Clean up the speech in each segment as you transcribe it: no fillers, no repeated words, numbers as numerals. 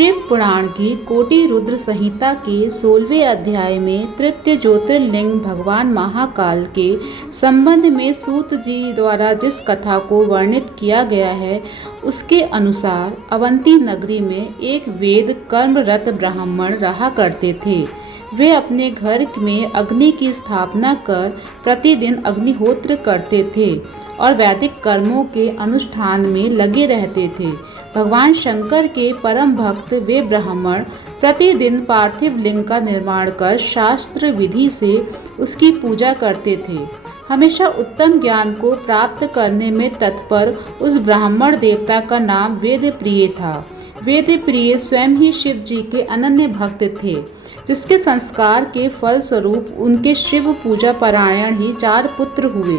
शिव पुराण की कोटि रुद्र संहिता के 16वें अध्याय में तृतीय ज्योतिर्लिंग भगवान महाकाल के संबंध में सूत जी द्वारा जिस कथा को वर्णित किया गया है उसके अनुसार अवंती नगरी में एक वेद कर्मरत ब्राह्मण रहा करते थे। वे अपने घर में अग्नि की स्थापना कर प्रतिदिन अग्निहोत्र करते थे और वैदिक कर्मों के अनुष्ठान में लगे रहते थे। भगवान शंकर के परम भक्त वे ब्राह्मण प्रतिदिन पार्थिव लिंग का निर्माण कर शास्त्र विधि से उसकी पूजा करते थे। हमेशा उत्तम ज्ञान को प्राप्त करने में तत्पर उस ब्राह्मण देवता का नाम वेदप्रिय था। वेदप्रिय स्वयं ही शिव जी के अनन्य भक्त थे, जिसके संस्कार के फल स्वरूप उनके शिव पूजा परायण ही 4 पुत्र हुए।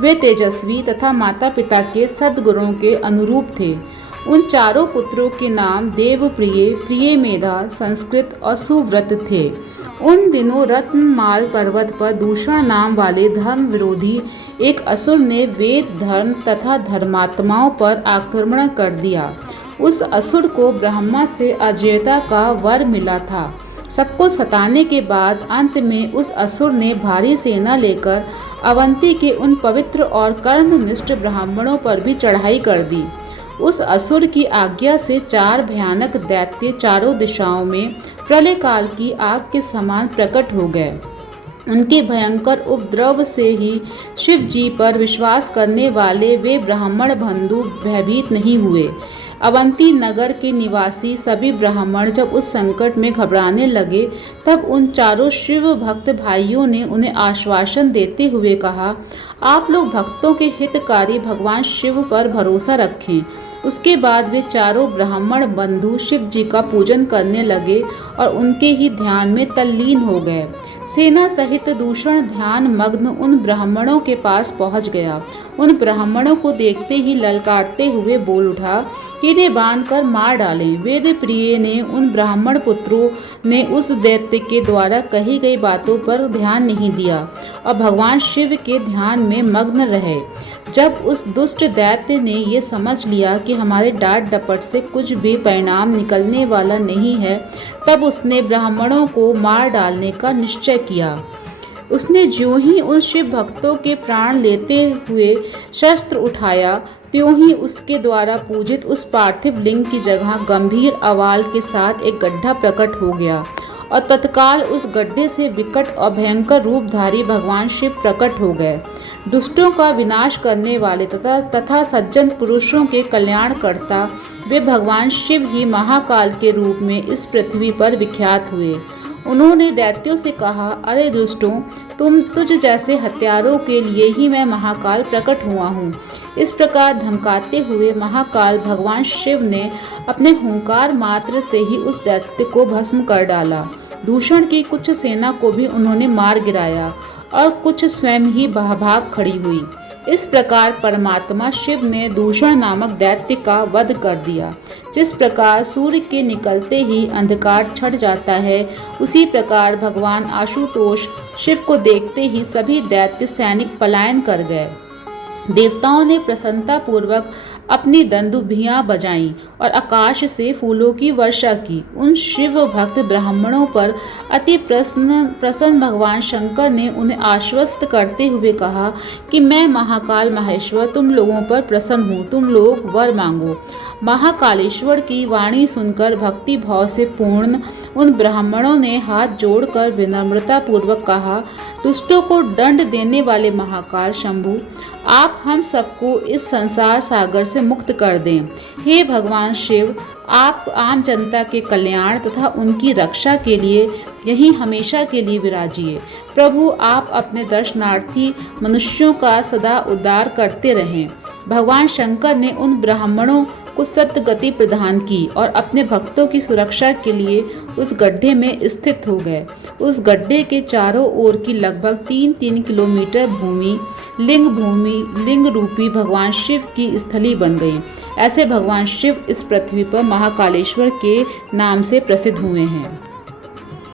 वे तेजस्वी तथा माता पिता के सद्गुणों के अनुरूप थे। उन 4 पुत्रों के नाम देवप्रिय, प्रियमेधा, संस्कृत और सुव्रत थे। उन दिनों रत्नमाल पर्वत पर दूषण नाम वाले धर्म विरोधी एक असुर ने वेद धर्म तथा धर्मात्माओं पर आक्रमण कर दिया। उस असुर को ब्रह्मा से अजेयता का वर मिला था। सबको सताने के बाद अंत में उस असुर ने भारी सेना लेकर अवंती के उन पवित्र और कर्मनिष्ठ ब्राह्मणों पर भी चढ़ाई कर दी। उस असुर की आज्ञा से 4 भयानक दैत्य चारों दिशाओं में प्रलय काल की आग के समान प्रकट हो गए। उनके भयंकर उपद्रव से ही शिव जी पर विश्वास करने वाले वे ब्राह्मण बंधु भयभीत नहीं हुए। अवंती नगर के निवासी सभी ब्राह्मण जब उस संकट में घबराने लगे, तब उन 4 शिव भक्त भाइयों ने उन्हें आश्वासन देते हुए कहा, आप लोग भक्तों के हितकारी भगवान शिव पर भरोसा रखें। उसके बाद वे 4 ब्राह्मण बंधु शिव जी का पूजन करने लगे और उनके ही ध्यान में तल्लीन हो गए। सेना सहित दूषण ध्यान मग्न उन ब्राह्मणों के पास पहुंच गया। उन ब्राह्मणों को देखते ही ललकारते हुए बोल उठा कि इन्हें बांधकर मार डालें। वेदप्रिय ने उन ब्राह्मण पुत्रों ने उस दैत्य के द्वारा कही गई बातों पर ध्यान नहीं दिया और भगवान शिव के ध्यान में मग्न रहे। जब उस दुष्ट दैत्य ने ये समझ लिया कि हमारे डांट डपट से कुछ भी परिणाम निकलने वाला नहीं है, तब उसने ब्राह्मणों को मार डालने का निश्चय किया। उसने ज्यों ही उन शिव भक्तों के प्राण लेते हुए शस्त्र उठाया, त्यों ही उसके द्वारा पूजित उस पार्थिव लिंग की जगह गंभीर अवाल के साथ एक गड्ढा प्रकट हो गया और तत्काल उस गड्ढे से विकट और भयंकर रूपधारी भगवान शिव प्रकट हो गए। दुष्टों का विनाश करने वाले तथा सज्जन पुरुषों के कल्याणकर्ता वे भगवान शिव ही महाकाल के रूप में इस पृथ्वी पर विख्यात हुए। उन्होंने दैत्यों से कहा, अरे दुष्टों, तुझ जैसे हत्यारों के लिए ही मैं महाकाल प्रकट हुआ हूँ। इस प्रकार धमकाते हुए महाकाल भगवान शिव ने अपने हुंकार मात्र से ही उस दैत्य को भस्म कर डाला। दूषण की कुछ सेना को भी उन्होंने मार गिराया और कुछ स्वयं ही भाग खड़ी हुई। इस प्रकार परमात्मा शिव ने दूषण नामक दैत्य का वध कर दिया। जिस प्रकार सूर्य के निकलते ही अंधकार छट जाता है, उसी प्रकार भगवान आशुतोष शिव को देखते ही सभी दैत्य सैनिक पलायन कर गए। देवताओं ने प्रसन्नता पूर्वक अपनी दंदुभियां बजाईं और आकाश से फूलों की वर्षा की। उन शिव भक्त ब्राह्मणों पर अति प्रसन्न भगवान शंकर ने उन्हें आश्वस्त करते हुए कहा कि मैं महाकाल महेश्वर तुम लोगों पर प्रसन्न हूँ, तुम लोग वर मांगो। महाकालेश्वर की वाणी सुनकर भक्ति भाव से पूर्ण उन ब्राह्मणों ने हाथ जोड़कर विनम्रता पूर्वक कहा, दुष्टों को दंड देने वाले महाकाल शंभु, आप हम सबको इस संसार सागर से मुक्त कर दें। हे भगवान शिव, आप आम जनता के कल्याण तथा उनकी रक्षा के लिए यहीं हमेशा के लिए विराजिए। प्रभु, आप अपने दर्शनार्थी मनुष्यों का सदा उद्धार करते रहें। भगवान शंकर ने उन ब्राह्मणों को सद्गति प्रदान की और अपने भक्तों की सुरक्षा के लिए उस गड्ढे में स्थित हो गए। उस गड्ढे के चारों ओर की लगभग 3-3 किलोमीटर भूमि लिंग रूपी भगवान शिव की स्थली बन गई। ऐसे भगवान शिव इस पृथ्वी पर महाकालेश्वर के नाम से प्रसिद्ध हुए हैं।